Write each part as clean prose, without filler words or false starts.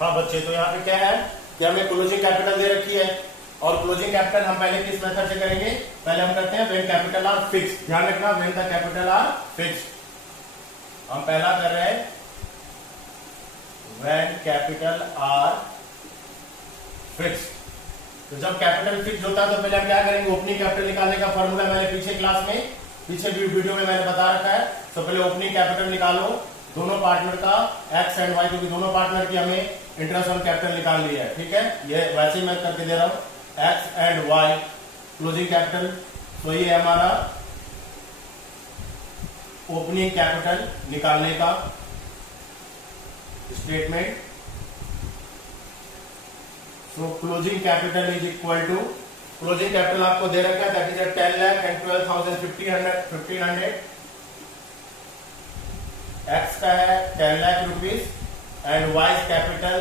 हाँ बच्चे, तो यहाँ पे क्या है कि हमें क्लोजिंग कैपिटल दे रखी है और क्लोजिंग कैपिटल हम पहले किस मेथड से करेंगे, पहले हम करते हैं व्हेन कैपिटल आर फिक्स। ध्यान रखना, when the capital are fix. हम पहला कर रहे हैं व्हेन कैपिटल आर फिक्स। तो जब कैपिटल फिक्स होता है तो पहले हम क्या करेंगे, ओपनिंग कैपिटल निकालने का फॉर्मूला मैंने पीछे क्लास में, पीछे वीडियो में मैंने बता रखा है। तो पहले ओपनिंग कैपिटल निकालो दोनों पार्टनर का, एक्स एंड वाई, क्योंकि दोनों पार्टनर की हमें इंटरेस्ट ऑन कैपिटल निकाल लिया है। ठीक है, ये वैसे ही मैं करके दे रहा हूं, X and Y closing capital. तो ये हमारा ओपनिंग कैपिटल निकालने का statement. So closing capital is equal to, closing capital आपको दे रखा है that is 10 lakh and 12,000 1500। X का है 10 lakh rupees and Y's capital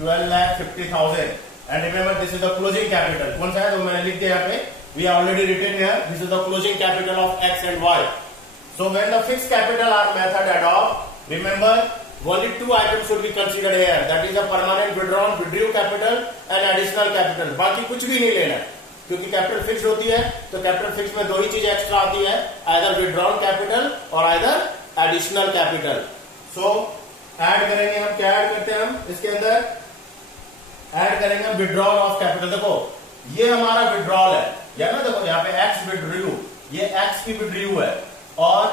12,50,000। And remember this is the closing capital. कौन सा है, तो मैंने लिख दिया यहाँ पे, we are already written here, this is the closing capital of X and Y. So when the fixed capital are method adopt, remember only two items should be considered here, that is a permanent withdrawn withdrew capital and additional capital। बाकी कुछ भी नहीं लेना है, क्योंकि capital fix होती है तो कैपिटल फिक्स में दो ही चीज एक्स्ट्रा आती है, आइदर विथड्रॉन कैपिटल और आइदर एडिशनल कैपिटल। सो ऐड करेंगे हम, क्या ऐड करते हैं हम इसके अंदर, ऐड करेंगे हम विथड्रॉल ऑफ कैपिटल। देखो ये हमारा विथड्रॉल है, या ना, देखो यहाँ पे एक्स विथड्रू, ये एक्स की विथड्रू है और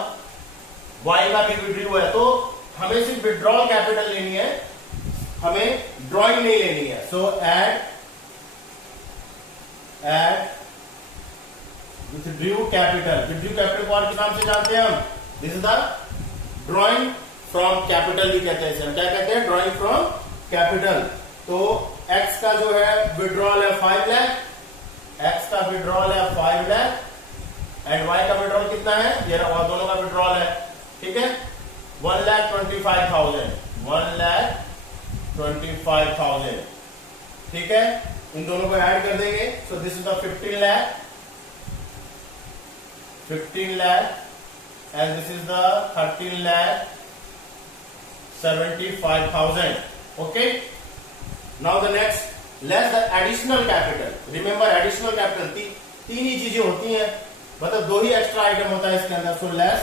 वाई का भी विथड्रू है, तो हमें सिर्फ विथड्रॉल कैपिटल लेनी है, हमें ड्रॉइंग नहीं लेनी है। सो add withdrew capital, withdrew capital को और किस नाम से जानते हैं हम, this is the drawing from capital भी कहते हैं इसे, हम क्या कहते हैं, ड्रॉइंग फ्रॉम कैपिटल। तो एक्स का जो है विथड्रॉल है 5 लाख, एक्स का विथड्रॉल है 5 लाख एंड वाई का विथड्रॉल कितना है, ये दोनों का विथड्रॉल है। ठीक है, 1,25,000, 1,25,000। ठीक है, इन दोनों को ऐड कर देंगे। सो this is the 15 lakh and this is the 13,75,000। Okay, now the next, less the additional capital. Remember additional capital तीन ही चीजें होती हैं, मतलब दो ही एक्स्ट्रा आइटम होता है इसके अंदर। So less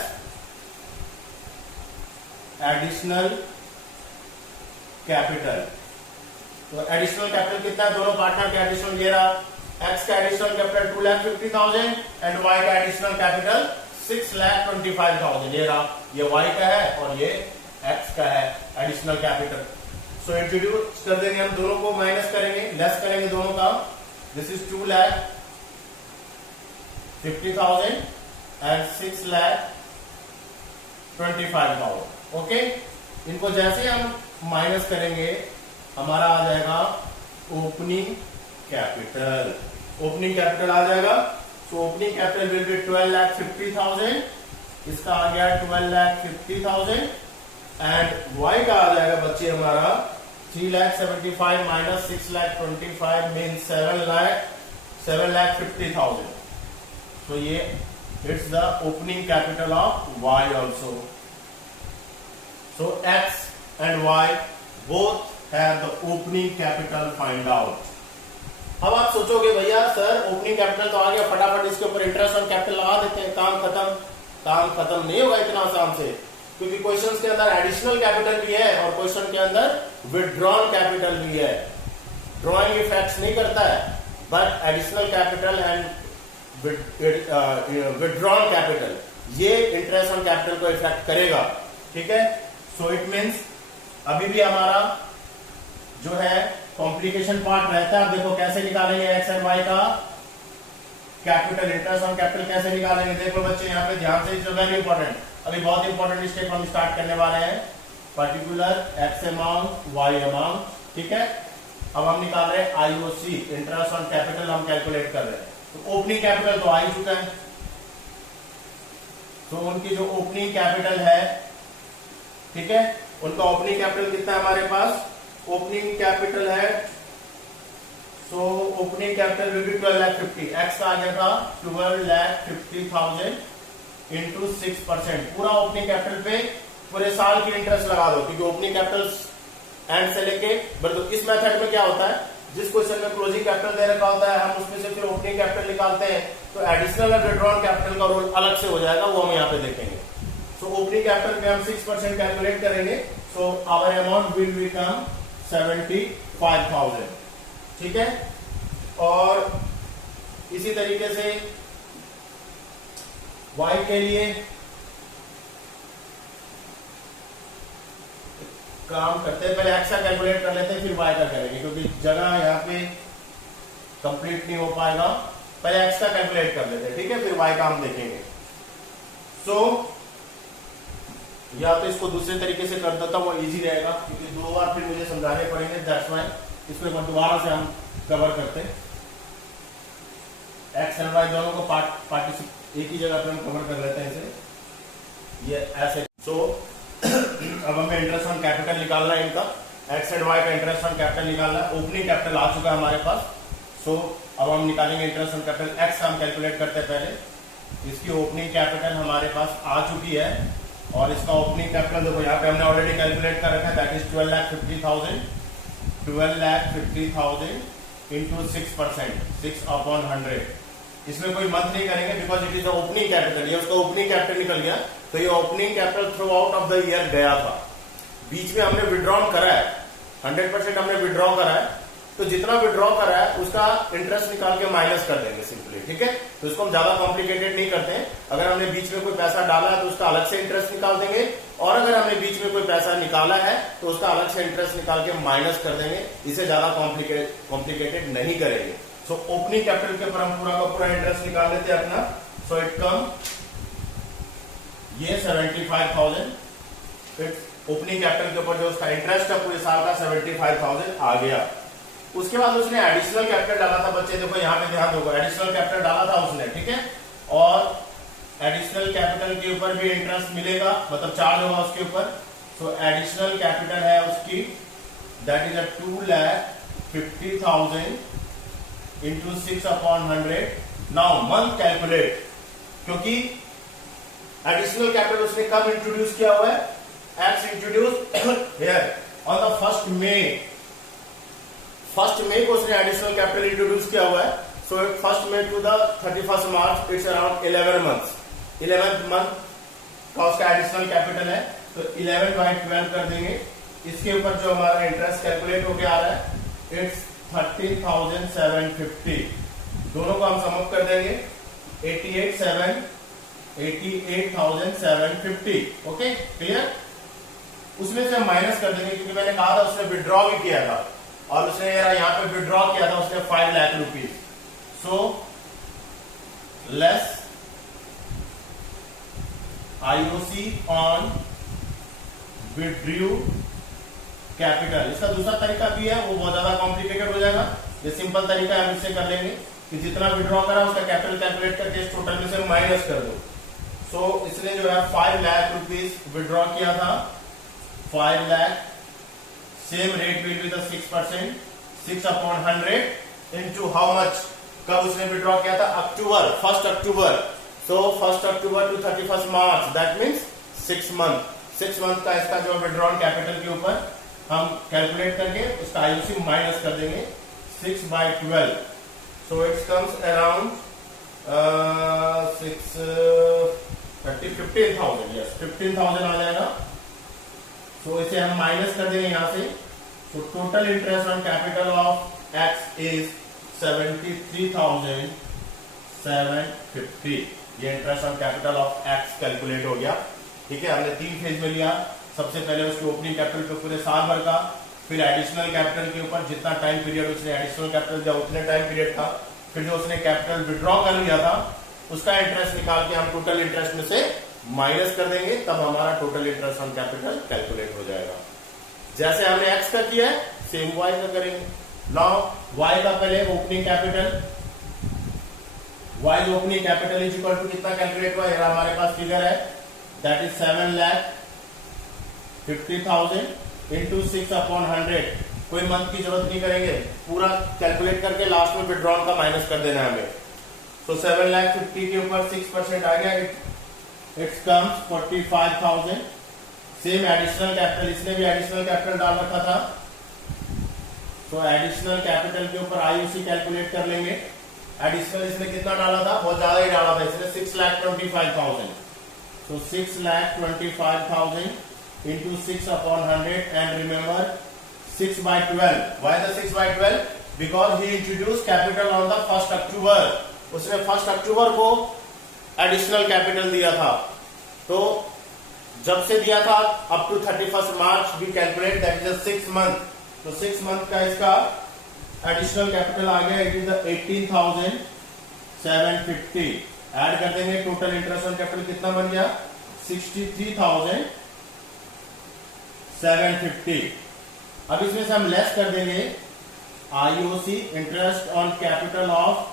additional capital. तो एडिशनल कैपिटल कितना है, दोनों पार्टनर का एडिशनल ये रहा, एक्स का एडिशनल कैपिटल 2,50,000 एंड वाई का एडिशनल कैपिटल 6,25,000 ये रहा, ये वाई का है और ये एक्स का है एडिशनल कैपिटल। सो इंट्रोड्यूस कर देंगे हम, दोनों को माइनस करेंगे, लेस करेंगे दोनों का। This is 2,50,000 and 6,25,000। ओके, इनको जैसे हम माइनस करेंगे हमारा आ जाएगा ओपनिंग कैपिटल, ओपनिंग कैपिटल आ जाएगा। तो ओपनिंग कैपिटल विल बी 12,50,000, इसका आ गया 12,50,000 एंड वाई का आ जाएगा बच्चे हमारा 3,75,000 माइनस 6,25,000 मीन 7,50,000। तो ये it's the opening capital of Y also. So X and Y both have the opening capital find out। अब आप सोचोगे भैया सर ओपनिंग कैपिटल तो आ गया, फटाफट इसके ऊपर इंटरेस्ट ऑन कैपिटल लगा देते हैं, काम खत्म। काम खत्म नहीं होगा इतना आसान से, क्योंकि क्वेश्चन के अंदर एडिशनल कैपिटल भी है और क्वेश्चन के अंदर विथड्रॉन कैपिटल भी है। ड्रॉइंग इफेक्ट्स नहीं करता है, but additional capital and withdrawn capital ये इंटरेस्ट ऑन कैपिटल को इफेक्ट करेगा। ठीक है, सो इट मीन्स अभी भी हमारा जो है कॉम्प्लिकेशन पार्ट रहता है। अब देखो कैसे निकालेंगे एक्स एंड वाई का कैपिटल, इंटरेस्ट ऑन कैपिटल कैसे निकालेंगे। देखो बच्चे यहाँ पे ध्यान से, इट्स वेरी इंपॉर्टेंट, अभी बहुत इंपॉर्टेंट स्टेप हम स्टार्ट करने वाले हैं। Particular X amount, Y amount. ठीक है, अब हम निकाल रहे हैं आईओसी, इंटरेस्ट ऑन कैपिटल हम कैलकुलेट कर रहे हैं। तो ओपनिंग कैपिटल तो आ ही चुका है, तो उनकी जो ओपनिंग कैपिटल है, ठीक है, उनका ओपनिंग कैपिटल कितना है हमारे पास, ओपनिंग कैपिटल है, so opening capital will be 12,50,000। X का आ गया था 12,50,000 इंटू 6%। पूरा ओपनिंग कैपिटल पे पूरे साल की इंटरेस्ट लगा दो, क्योंकि ओपनिंग कैपिटल एंड से लेके, बट तो इस मेथड में क्या होता है, जिस क्वेश्चन में क्लोजिंग कैपिटल दे रखा होता है, हम उसमें से फिर ओपनिंग कैपिटल निकालते हैं, तो एडिशनल और विड्रॉन कैपिटल का रोल अलग से हो जाएगा, वो हम यहाँ पे देखेंगे। सो ओपनिंग कैपिटल पे हम 6% कैलकुलेट करेंगे, so our amount will become 75,000, ठीक है। और इसी तरीके से y के लिए काम करते हैं, पहले x का कैलकुलेट कर लेते हैं, फिर y का करेंगे, क्योंकि जगह यहाँ पे कंप्लीट नहीं हो पाएगा। पहले x का कैलकुलेट कर लेते हैं, ठीक है, फिर y का हम देखेंगे। सो या तो इसको दूसरे तरीके से कर देता हूं, वो इजी रहेगा, क्योंकि 2 बार फिर मुझे समझाने पड़ेंगे, दैट्स व्हाई इसको एक बार दोबारा से हम कवर करते हैं। x एंड y दोनों को पार्टिसिपेट एक ही जगह पे हम कवर कर लेते हैं इसे, ये ऐसे। सो अब हमें इंटरेस्ट ऑन कैपिटल निकालना है इनका, एक्स एंड वाई का इंटरेस्ट ऑन कैपिटल निकालना है। ओपनिंग कैपिटल आ चुका है हमारे पास, सो अब हम निकालेंगे इंटरेस्ट ऑन कैपिटल। एक्स हम कैलकुलेट करते हैं पहले, इसकी ओपनिंग कैपिटल हमारे पास आ चुकी है, और इसका ओपनिंग कैपिटल देखो यहाँ पे हमने ऑलरेडी कैलकुलेट कर रखा है, दैट इज 12,50,000 इंटू 6%, 6/100। इसमें कोई मंथ नहीं करेंगे, because it is the opening capital, ये उसका ओपनिंग कैपिटल निकल गया, तो ये opening capital through out of the year गया था। बीच में हमने विड्रॉन करा है, 100% हमने विड्रॉ करा है, तो जितना विड्रॉ करा है उसका इंटरेस्ट निकाल के माइनस कर देंगे सिंपली, ठीक है। तो इसको हम ज्यादा कॉम्प्लिकेटेड नहीं करते हैं। अगर हमने बीच में कोई पैसा डाला है तो उसका अलग से इंटरेस्ट निकाल देंगे, और अगर हमने बीच में कोई पैसा निकाला है तो उसका अलग से इंटरेस्ट निकाल के माइनस कर देंगे। इसे ज्यादा कॉम्प्लिकेटेड नहीं करेंगे। सो ओपनिंग कैपिटल के ऊपर हम पूरा का पूरा इंटरेस्ट निकाल लेते हैं अपना। सो इट कम ये 75,000, ओपनिंग कैपिटल के ऊपर जो उसका इंटरेस्ट है पूरे साल का 75,000 आ गया। उसके बाद उसने एडिशनल कैपिटल डाला था, बच्चे देखो यहाँ पे ध्यान दो, एडिशनल कैपिटल डाला था उसने, ठीक है, और एडिशनल कैपिटल के ऊपर भी इंटरेस्ट मिलेगा, मतलब चार्ज होगा उसके ऊपर। सो एडिशनल कैपिटल है उसकी, that is 2,50,000 into 6/100। Now month calculate, क्योंकि एडिशनल कैपिटल उसने कब इंट्रोड्यूस किया हुआ है, x introduce here on the 1st May को उसने एडिशनल कैपिटल इंट्रोड्यूस किया हुआ है। So 1st May to the 31st March, it's around 11 months। 11th month का उसका एडिशनल कैपिटल है, तो 11/12 कर देंगे। इसके ऊपर जो हमारा इंटरेस्ट कैलकुलेट होके आ रहा है, इट्स 13,750। दोनों को हम सम अप कर देंगे, 88,750। Okay, clear. उसमें से हम माइनस कर देंगे, क्योंकि मैंने कहा था उसने विड्रॉ भी किया था, और उसने यहाँ पे विड्रॉ किया था उसने 5 lakh rupees. So less IOC on withdrew capital. इसका दूसरा तरीका भी है, वो बहुत ज्यादा कॉम्प्लिकेटेड हो जाएगा। ये सिंपल तरीका है, हम इससे कर लेंगे कि जितना विड्रॉ करा उसका कैपिटल कैलकुलेट करके इस टोटल में से माइनस कर दो। सो इसने जो है 5 लाख रुपीज विड्रॉ किया था, 5 लाख। Same rate will be the 6%, 6/100 into how much, कब उसने विड्रॉ किया था, October, 1st October. So 1st October to 31st March, that means 6 month। 6 month का इसका जो विड्रॉन कैपिटल के ऊपर हम कैलकुलेट करके उसका IOC माइनस कर देंगे, 6/12। So it comes around 15,000, yes 15,000 आ जाएगा। सो इसे हम माइनस कर देंगे यहाँ से। So total interest on capital of x is 73,750। ये interest on capital of x calculate हो गया, ठीक है। हमने 3 फेज में लिया। सबसे पहले उसकी ओपनिंग कैपिटल पे पूरे साल भर का, फिर एडिशनल कैपिटल के ऊपर जितना टाइम पीरियड उसने एडिशनल कैपिटल दिया उतने टाइम पीरियड था, फिर जो उसने कैपिटल विड्रॉ कर लिया था उसका इंटरेस्ट निकाल के हम टोटल इंटरेस्ट में से माइनस कर देंगे, तब हमारा total interest on capital calculate हो जाएगा। जैसे हमने एक्स का किया है सेम वाई का करेंगे। नाउ वाई का पहले opening capital, Y opening capital is equal to कितना कैलकुलेट हुआ, ये हमारे पास फिगर है, दैट इज 7,50,000 इंटू 6/100। कोई मंथ की जरूरत नहीं करेंगे, पूरा कैलकुलेट करके लास्ट में विड्रॉन का माइनस कर देना है हमें। तो 7,50,000 के ऊपर 6% आ गया, it's comes 45,000। Same additional capital, इसने भी एडिशनल कैपिटल डाल रखा था, सो एडिशनल कैपिटल के ऊपर आईयूसी कैलकुलेट कर लेंगे। एडिशनल इसने कितना डाला था, बहुत ज्यादा ही डाला था, इसने 6,25,000। सो 6,25,000 into 6/100 and remember 6/12. Why the 6/12? Because he introduced capital on the 1st October. उसने 1st October को एडिशनल कैपिटल दिया था, तो जब से दिया था up to 31st March we calculate that is 6 month। तो 6 month का इसका एडिशनल कैपिटल आ गया, इट इज 18,750। ऐड कर देंगे, टोटल इंटरेस्ट ऑन कैपिटल कितना बन गया, 63,750। अब इसमें से हम लेस कर देंगे IOC, interest on capital of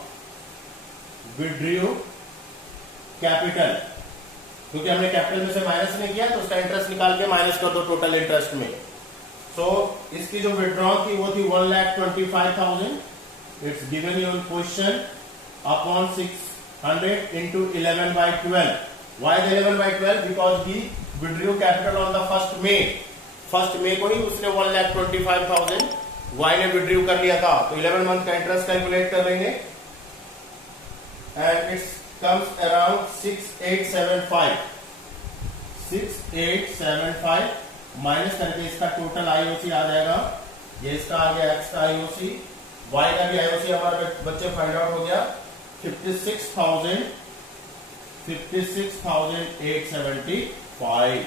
withdrew capital, क्योंकि हमने कैपिटल में से माइनस नहीं किया तो उसका इंटरेस्ट निकाल के माइनस कर दो टोटल इंटरेस्ट में। सो इसकी जो विड्रॉ थी वो थी 1,25,000। It's given you in question upon 600 into 11/12। Why the 11/12? Because he withdrew capital on the 1st May। 1st May को ही उसने 1,25,000 वाई ने विड्रू कर लिया था, तो 11 मंथ का इंटरेस्ट कैलकुलेट कर लेंगे and it's comes around 6,875। 6,875 minus करके इसका टोटल आईओसी आ जाएगा, ये इसका आ गया एक्स का आईओसी, वाई का भी आईओसी हमारे बच्चे फाइंड आउट हो गया 56,875।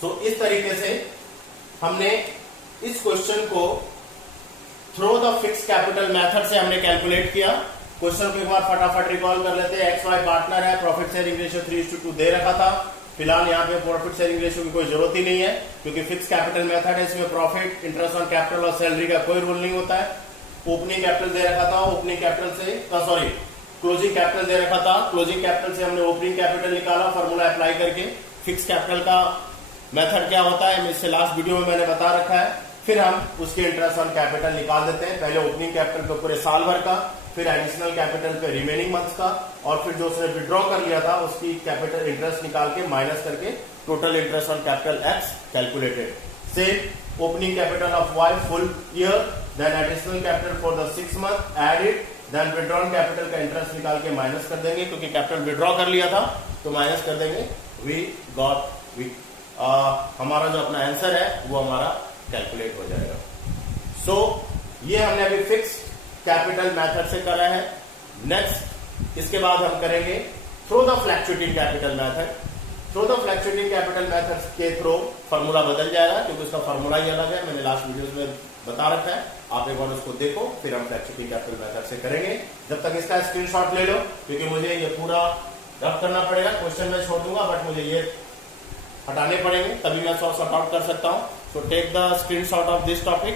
तो इस तरीके से हमने इस क्वेश्चन को through the fix capital method से हमने कैलकुलेट किया। क्वेश्चन को एक बार फटाफट रिकॉल कर लेते हैं। एक्स वाई पार्टनर है, प्रॉफिट शेयरिंग रेशियो 3:2 दे रखा था। फिलहाल यहाँ पे प्रॉफिट शेयरिंग रेशियो की कोई जरूरत ही नहीं है, क्योंकि फिक्स कैपिटल मेथड है, इसमें प्रॉफिट, इंटरेस्ट ऑन कैपिटल और सैलरी का कोई रूल नहीं होता है। ओपनिंग कैपिटल दे रखा था, ओपनिंग कैपिटल से क्लोजिंग कैपिटल दे रखा था, क्लोजिंग कैपिटल से हमने ओपनिंग कैपिटल निकाला फॉर्मूला अप्लाई करके। फिक्स कैपिटल का मेथड क्या होता है इससे लास्ट वीडियो में मैंने बता रखा है। फिर हम उसके इंटरेस्ट ऑन कैपिटल निकाल देते हैं, पहले ओपनिंग कैपिटल पे पूरे साल भर का, फिर एडिशनल कैपिटल पे रिमेनिंग मंथ्स का, और फिर जो उसने विड्रॉ कर लिया था उसकी कैपिटल इंटरेस्ट निकाल के माइनस करके total interest on capital X calculated. Same opening capital of Y full year, then additional capital for the 6 month, add it, then withdrawn capital का इंटरेस्ट निकाल के माइनस कर देंगे, क्योंकि कैपिटल विड्रॉ कर लिया था तो माइनस कर देंगे। वी गॉट हमारा जो अपना आंसर है वो हमारा कैलकुलेट हो जाएगा। सो ये हमने अभी फिक्स कैपिटल मेथड से करा है। नेक्स्ट इसके बाद हम करेंगे through the fluctuating capital method. Through the fluctuating capital method के थ्रू फॉर्मूला बदल जाएगा, क्योंकि उसका फॉर्मूला ही अलग है, मैंने लास्ट वीडियोस में बता रखा है, आप एक बार उसको देखो, फिर हम फ्लैक्चुएटिंग कैपिटल मेथड से करेंगे। जब तक इसका स्क्रीनशॉट ले लो, क्योंकि मुझे ये पूरा रब करना पड़ेगा। क्वेश्चन मैं छोड़ दूंगा बट मुझे ये हटाने पड़ेंगे, तभी मैं सॉर्ट आउट कर सकता हूं। So take the screenshot of this topic.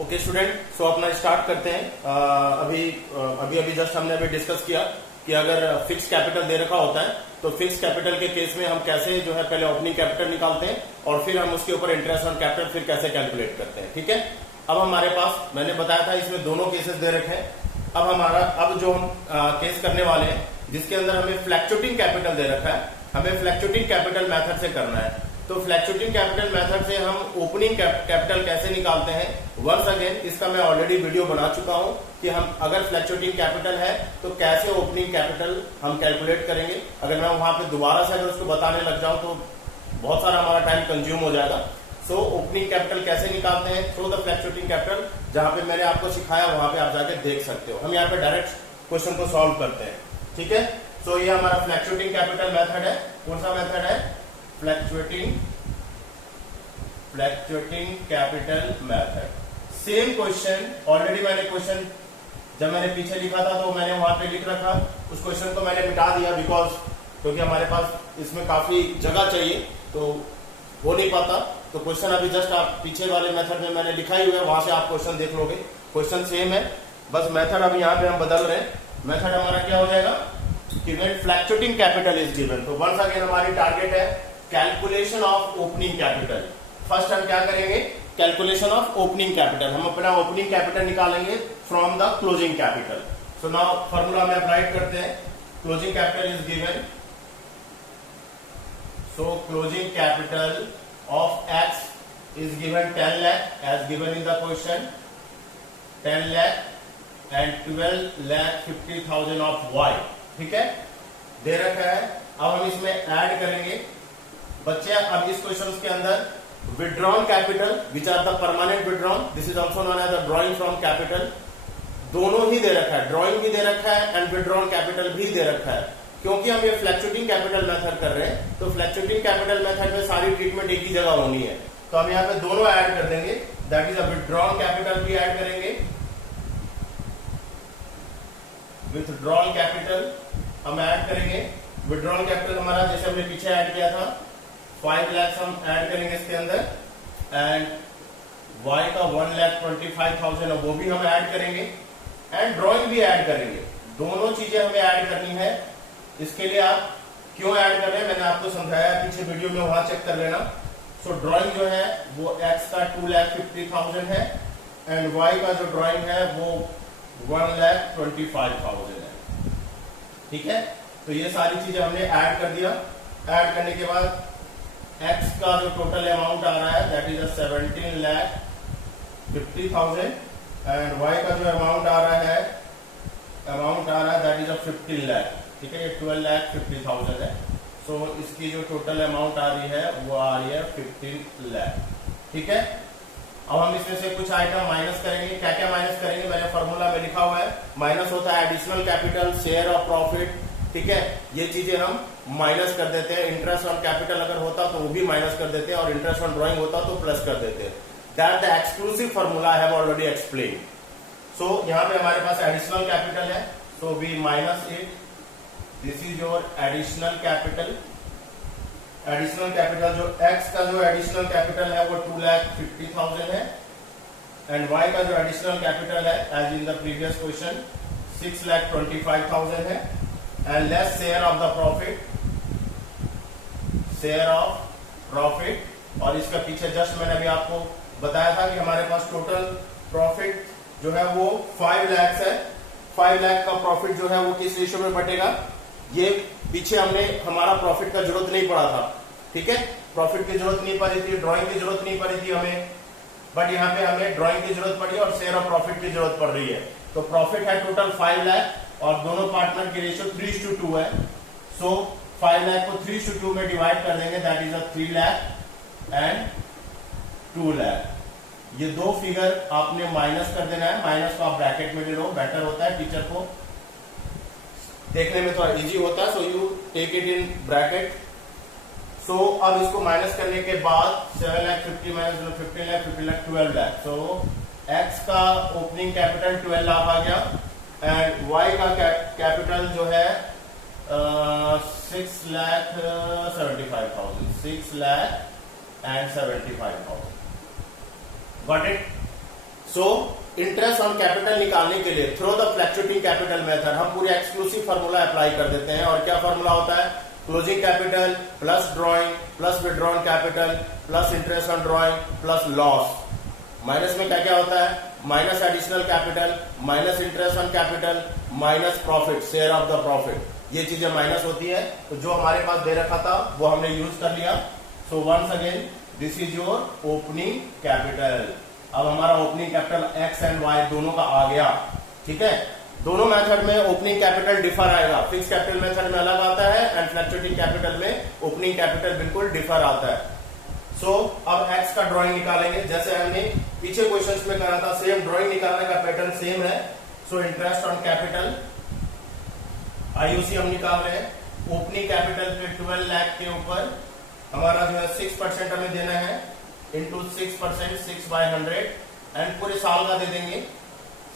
Okay student, so अपना स्टार्ट करते हैं। अभी जस्ट हमने अभी डिस्कस किया कि अगर फिक्स कैपिटल दे रखा होता है तो फिक्स कैपिटल के केस में हम कैसे जो है पहले ओपनिंग कैपिटल निकालते हैं और फिर हम उसके ऊपर इंटरेस्ट ऑन कैपिटल फिर कैसे कैलकुलेट करते हैं। ठीक है, अब हमारे पास मैंने बताया था इसमें दोनों केसेस दे रखे हैं। अब जो हम केस करने वाले हैं जिसके अंदर हमें फ्लैक्चुएटिंग कैपिटल दे रखा है, हमें फ्लैक्चुएटिंग कैपिटल मेथड से करना है। तो फ्लैक्चुएटिंग कैपिटल मेथड से हम ओपनिंग कैपिटल कैसे निकालते हैं, वंस अगेन इसका मैं ऑलरेडी वीडियो बना चुका हूं कि हम अगर फ्लैक्चुएटिंग कैपिटल है तो कैसे ओपनिंग कैपिटल हम कैलकुलेट करेंगे। अगर मैं वहां पे दोबारा से अगर उसको बताने लग जाऊं तो बहुत सारा हमारा टाइम कंज्यूम हो जाएगा। सो ओपनिंग कैपिटल कैसे निकालते हैं थ्रू द फ्लैक्चुएटिंग कैपिटल, जहां पे मैंने आपको सिखाया वहां पे आप जाके देख सकते हो। हम यहाँ पे डायरेक्ट क्वेश्चन को सॉल्व करते हैं। ठीक है, सो ये हमारा फ्लैक्चुएटिंग कैपिटल मेथड है। कौन सा मेथड है? Fluctuating capital method. Same question already मैंने क्वेश्चन जब मैंने पीछे लिखा था तो मैंने वहां पे लिख रखा, उस क्वेश्चन को मैंने मिटा दिया क्योंकि हमारे पास इसमें काफी जगह चाहिए तो हो नहीं पाता। तो क्वेश्चन अभी जस्ट आप पीछे वाले मेथड में मैंने लिखा ही हुआ है, वहां से आप क्वेश्चन देख लोगे। क्वेश्चन सेम है, बस मेथड अभी यहाँ पे हम बदल रहे हैं। मेथड हमारा क्या हो जाएगा कि when fluctuating capital is given, तो वंस अगेन हमारी टारगेट है calculation of opening capital. First हम क्या करेंगे, कैलकुलेशन ऑफ ओपनिंग कैपिटल, हम अपना ओपनिंग कैपिटल निकालेंगे from the closing capital. So now formula में अप्लाई करते हैं। Closing capital is given, so closing capital of x is given 10 lakh as given in the question, 10 lakh and 12 lakh 50,000 of y, ठीक है, दे रखा है। अब हम इसमें ऐड करेंगे बच्चे। अब इस क्वेश्चन के अंदर withdrawn capital which are the permanent withdrawn, this is also known as the drawing from capital, दोनों ही दे रखा है, ड्रॉइंग भी दे रखा है एंड विड्रॉन कैपिटल भी दे रखा है। क्योंकि हम ये फ्लक्चुएटिंग कैपिटल मेथड कर रहे हैं तो फ्लक्चुएटिंग कैपिटल मेथड में सारी ट्रीटमेंट एक ही जगह होनी है, तो हम यहाँ पे दोनों ऐड कर देंगे, that is a withdrawn capital भी ऐड करेंगे, विथड्रॉल कैपिटल हम ऐड करेंगे। विड्रॉल कैपिटल हमारा जैसे हमने पीछे ऐड किया था 5 लाख हम ऐड करेंगे इसके अंदर, एंड y का 1,25,000 वो भी हम ऐड करेंगे एंड ड्रॉइंग भी ऐड करेंगे। दोनों चीजें हमें ऐड करनी है। इसके लिए आप क्यों ऐड कर रहे हैं मैंने आपको समझाया पीछे वीडियो में, वहां चेक कर लेना। सो ड्राइंग जो है वो x का 2,50,000 है एंड y का जो ड्राइंग है वो 1,25,000 है, ठीक है। तो ये सारी चीजें हमने ऐड कर दिया। ऐड करने के बाद x का जो टोटल अमाउंट आ रहा है दैट इज 17,50,000 एंड y का जो अमाउंट आ रहा है दैट इज 15 लाख, ठीक है। ये 12,50,000 है। तो इसकी जो टोटल अमाउंट आ रही है वो आ रही है 15 लाख, ठीक है। अब हम इसमें से कुछ आइटम माइनस करेंगे। क्या क्या माइनस करेंगे मैंने फॉर्मूला में लिखा हुआ है। माइनस होता है additional capital, share of profit, ठीक है, ये चीजें हम माइनस कर देते हैं। इंटरेस्ट ऑन कैपिटल अगर होता तो वो भी माइनस कर देते हैं और इंटरेस्ट ऑन ड्रॉइंग होता तो प्लस कर देते हैं। That the exclusive formula I have already explain. So यहाँ पे हमारे पास एडिशनल कैपिटल है, so we minus it, this is your additional capital. Additional capital जो x का जो एडिशनल कैपिटल है वो 2,50,000 है एंड y का जो एडिशनल कैपिटल है as in the previous question 6,25,000 है and less share of the profit, share of profit. और इसका पीछे जस्ट मैंने अभी आपको बताया था कि हमारे पास टोटल प्रॉफिट जो है वो 5 लाख है। 5 लाख का प्रॉफिट जो है वो किस रेशियो में बटेगा, ये पीछे हमने हमारा प्रॉफिट का जरूरत नहीं पड़ा था, ठीक है, प्रॉफिट की जरूरत नहीं पड़ी थी, ड्राइंग की जरूरत नहीं पड़ी थी हमें, बट यहाँ पे हमें ड्राइंग की जरूरत पड़ी और शेयर ऑफ प्रॉफिट की जरूरत पड़ रही है। तो प्रॉफिट है टोटल 5 लाख और दोनों पार्टनर की रेशियो 3:2 है। सो 5 लाख को 3:2 में डिवाइड कर देंगे, that is 3 lakh and 2 lakh. ये दो फिगर आपने माइनस कर देना है। माइनस को आप ब्रैकेट में ले लो, बेटर होता है, टीचर को देखने में थोड़ा इजी होता है। So you take it in bracket. So अब इसको माइनस करने के बाद 7,50,000 minus 15 lakh 12 lakh. So X का ओपनिंग कैपिटल 12 लाख आ गया एंड वाई का कैपिटल जो है 6,75,000 got it. So interest on capital निकालने के लिए through the fluctuating capital method हम पूरे एक्सक्लूसिव फार्मूला अप्लाई कर देते हैं। और क्या फार्मूला होता है, closing capital plus drawing plus withdrawn capital plus interest on drawing plus loss. Minus में क्या क्या होता है, minus additional capital minus interest on capital minus profit, share of the profit, ये चीजें माइनस होती है। तो जो हमारे पास दे रखा था वो हमने यूज कर लिया। So once again this is your opening capital. अब हमारा opening capital X and Y दोनों का आ गया, ठीक है। दोनों मेथड में ओपनिंग कैपिटल डिफर आएगा। फिक्स कैपिटल मेथड में अलग आता है एंड फ्लक्चुएटिंग कैपिटल में ओपनिंग कैपिटल बिल्कुल डिफर आता है। सो अब एक्स का ड्राइंग निकालेंगे जैसे हमने पीछे क्वेश्चंस में करा था, सेम ड्राइंग निकालने का पैटर्न सेम है। सो इंटरेस्ट ऑन कैपिटल आईयूसी हम निकाल रहे हैं। ओपनिंग कैपिटल पे 12 लाख के ऊपर हमारा जो है 6% हमें देना है इंटू 6%, 6/100 एंड पूरे साल का दे देंगे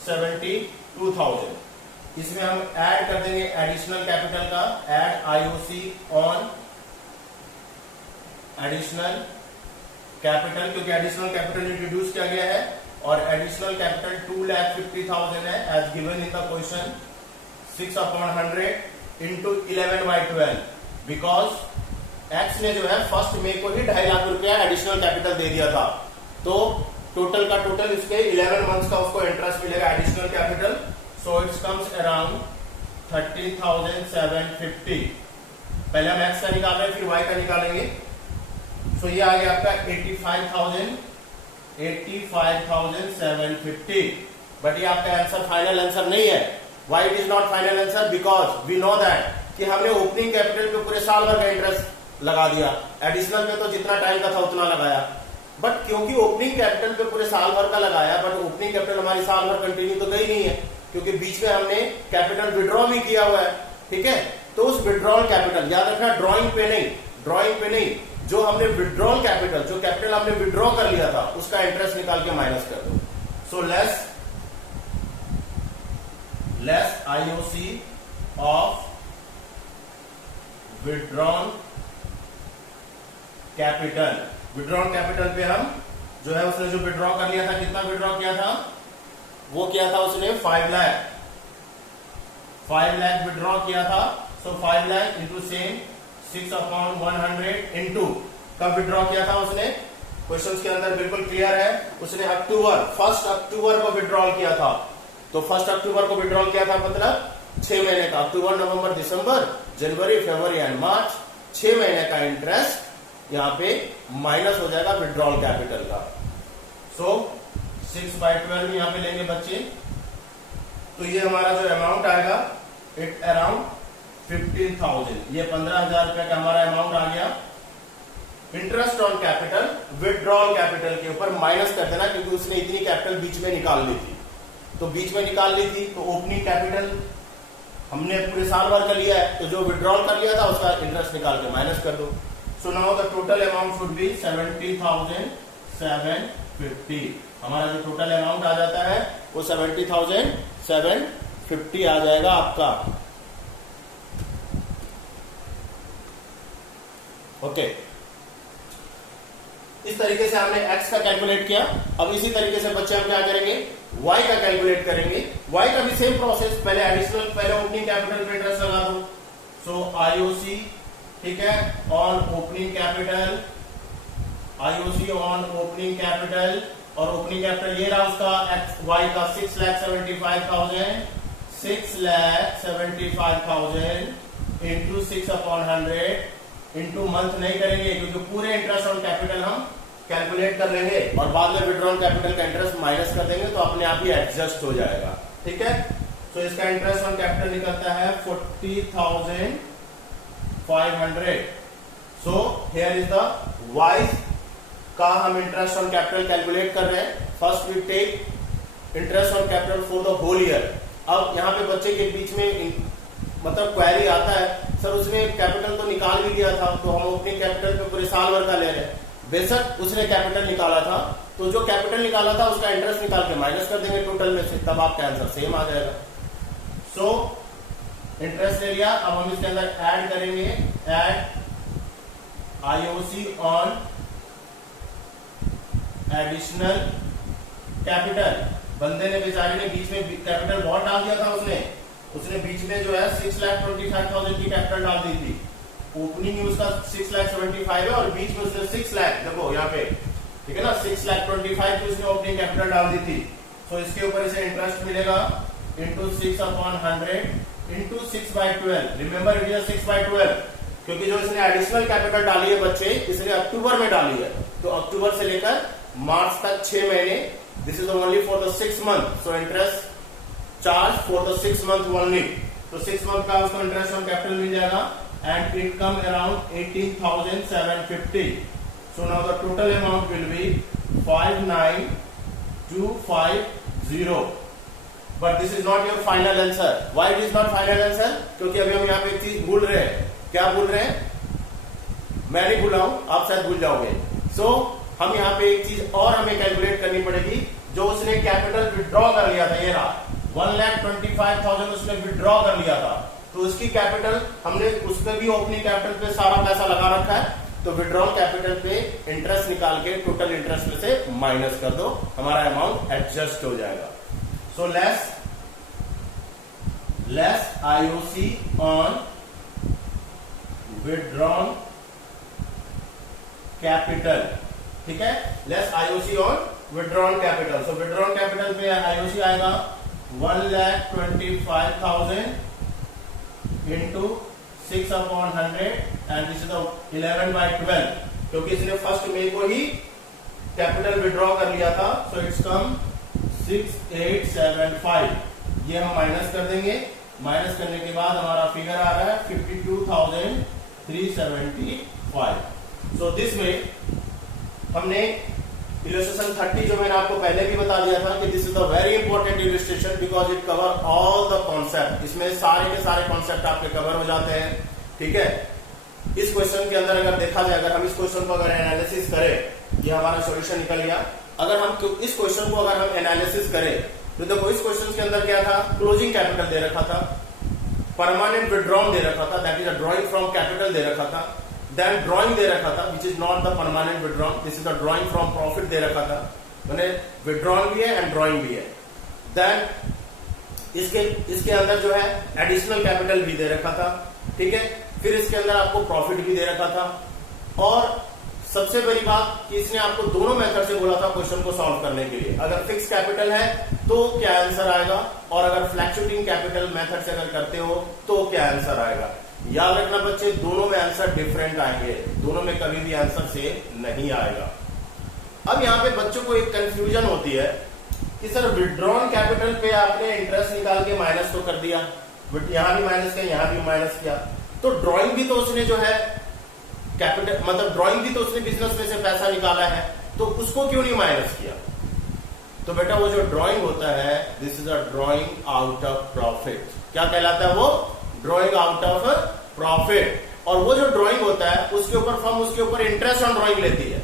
72,000। इसमें हम ऐड कर देंगे एडिशनल कैपिटल का, add IOC on additional capital, क्योंकि एडिशनल कैपिटल इंट्रोड्यूस किया गया है और एडिशनल कैपिटल 2,50,000 है as given in the question. 6/100 into 11/12 because X ने जो है फर्स्ट मई को ही 2.5 लाख रुपया एडिशनल कैपिटल दे दिया था। तो टोटल का टोटल इसके 11 मंथ्स का उसको इंटरेस्ट मिलेगा additional capital. So it's comes around 30,750। पहले हम एक्स का निकाल रहे हैं, फिर वाई का निकालेंगे। सो ये आ गया आपका 85,750। बट ये आपका आंसर फाइनल आंसर नहीं है। Why it is not final answer? Because we know that कि हमने ओपनिंग कैपिटल पे पूरे साल भर का इंटरेस्ट लगा दिया, एडिशनल पे तो जितना टाइम का था उतना लगाया। बट क्योंकि ओपनिंग कैपिटल पे पूरे साल भर का लगाया, बट ओपनिंग कैपिटल हमारी साल भर कंटिन्यू तो गई नहीं है, क्योंकि बीच में हमने कैपिटल विड्रॉ भी किया हुआ है। ठीक है, तो उस विड्रॉल कैपिटल, याद रखना ड्रॉइंग पे नहीं, जो हमने विड्रॉल कैपिटल, जो कैपिटल हमने विड्रॉ कर लिया था उसका इंटरेस्ट निकाल के माइनस कर दो। So less IOC of withdrawn capital. Withdrawn capital पे हम जो है उसने जो विड्रॉ कर लिया था, कितना विड्रॉ किया था? वो किया था उसने 5 लाख विड्रॉ किया था। सो 5 लाख इंटू सेम 6/100 इंटू कब विड्रॉ किया था उसने? क्वेश्चंस के अंदर बिल्कुल क्लियर है, उसने 1 अक्टूबर को विड्रॉल किया था। तो 1 अक्टूबर को विड्रॉल किया था, मतलब 6 महीने का, अक्टूबर नवंबर दिसंबर जनवरी फरवरी एंड मार्च, 6 महीने का इंटरेस्ट यहाँ पे माइनस हो जाएगा विड्रॉल कैपिटल का। सो 6/12 यहाँ पे लेंगे बच्चे, तो ये हमारा जो अमाउंट आएगा इट अराउंड 15,000। ये 15,000 रुपए का हमारा अमाउंट आ गया। Interest on capital withdrawal capital के ऊपर माइनस कर देना, क्योंकि उसने इतनी कैपिटल बीच में निकाल ली थी। तो बीच में निकाल ली थी तो ओपनिंग कैपिटल हमने पूरे साल भर का लिया है, तो जो विड्रॉल कर लिया था उसका इंटरेस्ट निकाल के माइनस कर दो। So now the total amount should be 70,750। हमारा जो टोटल अमाउंट आ जाता है वो 70,750 आ जाएगा आपका। ओके, इस तरीके से हमने x का कैलकुलेट किया। अब इसी तरीके से बच्चे हम क्या करेंगे? y का कैलकुलेट करेंगे। y का भी सेम प्रोसेस, पहले एडिशनल, पहले ओपनिंग कैपिटल पे इंटरेस्ट लगा दो। सो आईओसी, ठीक है, on opening capital, IOC on opening capital, और ओपनिंग कैपिटल ये रहा उसका y का 6,75,000 इंटू 6/100 इंटू मंथ नहीं करेंगे, क्योंकि पूरे इंटरेस्ट ऑन कैपिटल हम कैलकुलेट कर लेंगे और बाद में विड्रॉल कैपिटल का इंटरेस्ट माइनस कर देंगे, तो अपने आप ही एडजस्ट हो जाएगा। ठीक है, तो इसका इंटरेस्ट ऑन कैपिटल निकलता है 40,500। So here is the why का हम इंटरेस्ट ऑन कैपिटल कैलकुलेट कर रहे हैं। First we take interest on capital for the whole year. अब यहाँ पे बच्चे के बीच में मतलब क्वेरी आता है, सर उसने कैपिटल तो निकाल भी लिया था, तो हम ओपनिंग कैपिटल पे पूरे साल भर का ले रहे हैं। बेशक उसने कैपिटल निकाला था, तो जो कैपिटल निकाला था उसका इंटरेस्ट निकाल के माइनस कर देंगे टोटल में से, तब आपका आंसर सेम आ जाएगा। सो इंटरेस्ट ले लिया, अब हम इसके अंदर ऐड करेंगे, add IOC on additional capital. बंदे ने, बेचारे ने बीच में कैपिटल बहुत डाल दिया था, उसने बीच में जो है 6,25,000 की कैपिटल डाल दी थी। ओपनिंग उसका 6,75,000 है और बीच में उसने 6 लाख, देखो यहाँ पे, ठीक है ना, 6,25,000 की उसने ओपनिंग कैपिटल डाल दी थी। तो इसके ऊपर इसे इंटरेस्ट मिलेगा into 6/100 into 6/12। Remember it is 6/12, क्योंकि जो इसने एडिशनल कैपिटल डाली है बच्चे, इसने अक्टूबर में डाली है, तो अक्टूबर से लेकर मार्च तक 6 महीने, this is only for the 6 month. So interest charge for the 6 month only. तो 6 मंथ का उसको इंटरेस्ट ऑन कैपिटल मिल जाएगा and it come around 18,750। So now the total amount will be 59,250। But this is not your final answer. Why it is not final answer? क्योंकि अभी हम यहाँ पे एक चीज भूल रहे हैं। क्या भूल रहे हैं? मैं नहीं भूला हूं, आप शायद भूल जाओगे। सो हम यहाँ पे एक चीज और हमें कैलकुलेट करनी पड़ेगी। जो उसने कैपिटल विड्रॉ कर लिया था, ये रहा 1,25,000 उसने विड्रॉ कर लिया था, तो उसकी कैपिटल हमने उस पर भी ओपनिंग कैपिटल पे सारा पैसा लगा रखा है, तो विड्रॉल कैपिटल पे इंटरेस्ट निकाल के टोटल इंटरेस्ट में से माइनस कर दो, हमारा अमाउंट एडजस्ट हो जाएगा। So less IOC on withdrawn capital, ठीक है, less IOC on withdrawn capital. So withdrawn capital पे आईओसी आएगा 1,25,000 इंटू 6/100 एंड दिस इज 11/12, क्योंकि इसने फर्स्ट मई को ही कैपिटल विड्रॉ कर लिया था। सो इट्स कम 6875। ये हम माइनस कर देंगे। माइनस करने के बाद हमारा फिगर आ रहा है 52,375। सो दिस में हमने इलस्ट्रेशन 30 जो मैंने आपको पहले भी बता दिया था कि this is the very important illustration because it cover all the concept. इसमें सारे के सारे कॉन्सेप्ट आपके कवर हो जाते हैं। ठीक है, इस क्वेश्चन के अंदर अगर देखा जाए, अगर हम इस क्वेश्चन को अगर एनालिसिस करें, ये हमारा सॉल्यूशन निकल गया। अगर हम इस क्वेश्चन को अगर हम एनालिसिस करें तो देखो इस क्वेश्चन के अंदर क्या था, क्लोजिंग कैपिटल दे रखा था, परमानेंट विड्रॉन दे रखा था, that is a drawing from capital दे रखा था, देन ड्रॉइंग दे रखा था which is not the permanent withdrawn, this is a drawing from profit दे रखा था, मैंने विड्रॉन भी है एंड ड्रॉइंग भी है। देन इसके अंदर जो है एडिशनल कैपिटल भी दे रखा था। ठीक है, फिर इसके अंदर आपको प्रॉफिट भी दे रखा था, और सबसे बड़ी बात कि इसने आपको दोनों मेथड से बोला था क्वेश्चन को सॉल्व करने के लिए। अगर फिक्स कैपिटल है तो क्या आंसर आएगा, और अगर फ्लैक्चुएटिंग कैपिटल मेथड से अगर करते हो तो क्या आंसर आएगा। याद रखना बच्चे, दोनों में आंसर डिफरेंट आएंगे, दोनों में कभी भी आंसर सेम नहीं आएगा। अब यहाँ पे बच्चों को एक कंफ्यूजन होती है कि सर विड्रॉन कैपिटल पे आपने इंटरेस्ट निकाल के माइनस तो कर दिया, बट यहां भी माइनस किया, यहां भी माइनस किया, तो ड्रॉइंग भी तो उसने जो है कैपिटल मतलब ड्रॉइंग भी तो उसने बिजनेस में से पैसा निकाला है, तो उसको क्यों नहीं माइनस किया। तो बेटा वो जो ड्रॉइंग होता है, this is a drawing out of profit. क्या कहलाता है वो, ड्रॉइंग आउट ऑफ प्रॉफिट। और वो जो ड्रॉइंग होता है उसके ऊपर फर्म उसके ऊपर इंटरेस्ट ऑन ड्रॉइंग लेती है।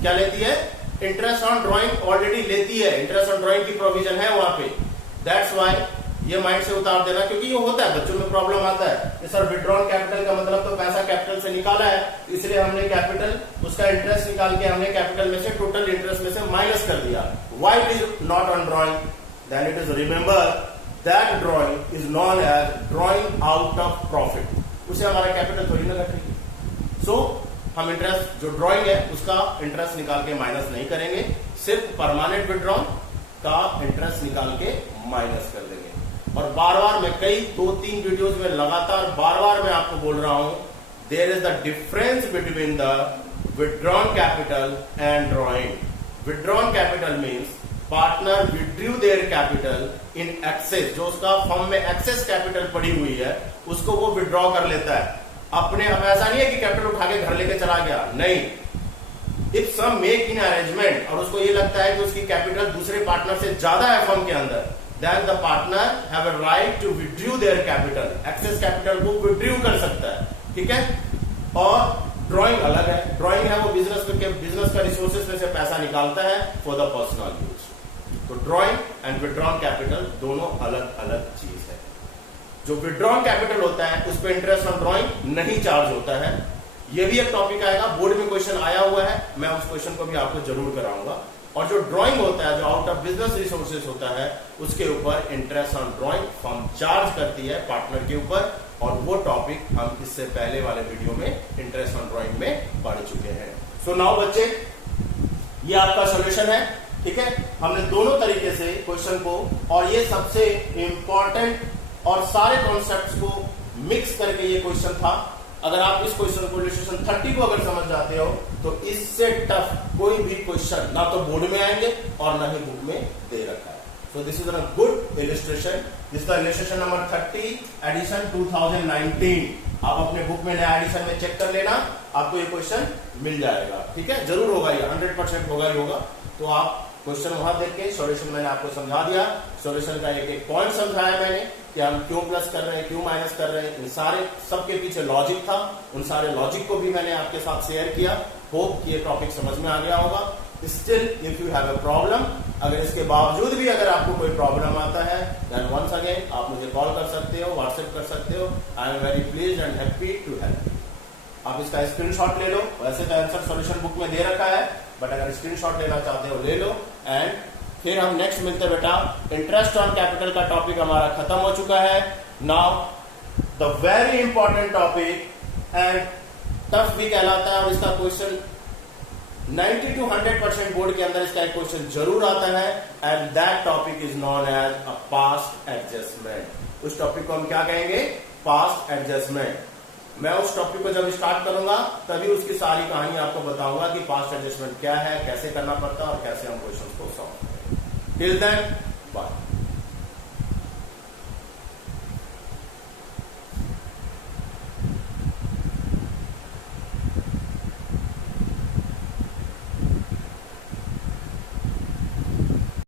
क्या लेती है, इंटरेस्ट ऑन ड्रॉइंग ऑलरेडी लेती है, इंटरेस्ट ऑन ड्रॉइंग की प्रोविजन है वहां पे। दैट्स वाई ये माइंड से उतार देना, क्योंकि ये होता है बच्चों में प्रॉब्लम आता है कि सर विड्रॉन कैपिटल का मतलब तो पैसा कैपिटल से निकाला है, इसलिए हमने कैपिटल उसका इंटरेस्ट निकाल के हमने कैपिटल में से टोटल इंटरेस्ट में से माइनस कर दिया। Why it is not on drawing, then it is remember that drawing is known as drawing out of profit. उसे हमारा कैपिटल थोड़ी ना घटेगी। सो हम इंटरेस्ट जो ड्रॉइंग है उसका इंटरेस्ट निकाल के माइनस नहीं करेंगे, सिर्फ परमानेंट विड्रॉन का इंटरेस्ट निकाल के माइनस कर देंगे। और बार बार मैं कई 2-3 वीडियोस में लगातार बार बार मैं आपको बोल रहा हूं, there is the difference between the withdrawn capital and drawing. Withdrawn capital means partner withdrew their capital in excess, जो उसका फर्म में एक्सेस कैपिटल पड़ी हुई है उसको वो विड्रॉ कर लेता है अपने। अब ऐसा नहीं है कि कैपिटल उठा के घर लेके चला गया, नहीं। If some make in arrangement और उसको ये लगता है कि उसकी कैपिटल दूसरे पार्टनर से ज्यादा है फर्म के अंदर, then the partner have a right to withdraw their capital, excess capital को withdraw कर सकता है। ठीक है, और ड्रॉइंग अलग है, ड्रॉइंग है वो बिजनेस का रिसोर्सेज में से पैसा निकालता है फॉर द पर्सनल यूज। तो ड्रॉइंग एंड विड्रॉन कैपिटल दोनों अलग अलग चीज है। जो विड्रॉन कैपिटल होता है उस पर इंटरेस्ट ऑन ड्रॉइंग नहीं चार्ज होता है। ये भी एक टॉपिक आएगा, बोर्ड में क्वेश्चन आया हुआ है, मैं उस क्वेश्चन को भी आपको जरूर कराऊंगा। और जो ड्राइंग होता है, जो आउट ऑफ बिजनेस रिसोर्सेज होता है, उसके ऊपर interest on drawing firm charge करती है पार्टनर के ऊपर, और वो टॉपिक हम इससे पहले वाले वीडियो में इंटरेस्ट ऑन ड्राइंग में पढ़ चुके हैं। सो नाउ बच्चे, ये आपका सॉल्यूशन है। ठीक है, हमने दोनों तरीके से क्वेश्चन को, और ये सबसे इंपॉर्टेंट और सारे कॉन्सेप्ट्स को मिक्स करके ये क्वेश्चन था। अगर आप इस क्वेश्चन को इलस्ट्रेशन 30 को अगर समझ जाते हो तो इससे टफ कोई भी क्वेश्चन ना तो बोर्ड में आएंगे और ना ही बुक में दे रखा है। So this is a good illustration, this is the illustration number 30 edition 2019। आप अपने बुक में नया एडिशन में चेक कर लेना, आपको ये क्वेश्चन मिल जाएगा। ठीक है, जरूर होगा, ये 100% होगा ही होगा। तो आप क्वेश्चन वहां देख के सॉल्यूशन मैंने आपको समझा दिया, सॉल्यूशन का एक एक पॉइंट समझाया मैंने कि हम क्यों प्लस कर रहे हैं, क्यों माइनस कर रहे हैं, इन सारे सबके पीछे लॉजिक था, उन सारे लॉजिक को भी मैंने आपके साथ शेयर किया। होप कि ये टॉपिक समझ में आ गया होगा। Still if you have a problem, अगर इसके बावजूद भी अगर आपको कोई प्रॉब्लम आता है, देन वंस अगेन आप मुझे कॉल कर सकते हो, व्हाट्सएप कर सकते हो। I am very pleased and happy to help you. आप इसका स्क्रीनशॉट ले लो, वैसे तो आंसर सॉल्यूशन बुक में दे रखा है, बट अगर स्क्रीनशॉट लेना चाहते हो ले लो। एंड फिर हम नेक्स्ट मिलते बेटा, इंटरेस्ट ऑन कैपिटल का टॉपिक हमारा खत्म हो चुका है। Now the very important topic and tough भी कहलाता है, और इसका क्वेश्चन 90 to 100% बोर्ड के अंदर इसका एक क्वेश्चन जरूर आता है, and that topic is known as a past adjustment. उस टॉपिक को हम क्या कहेंगे? Past adjustment. मैं उस टॉपिक को जब स्टार्ट करूंगा तभी उसकी सारी कहानी आपको बताऊंगा कि पास्ट एडजस्टमेंट क्या है, कैसे करना पड़ता है और कैसे हम क्वेश्चन को सॉल्व करेंगे। Till then bye.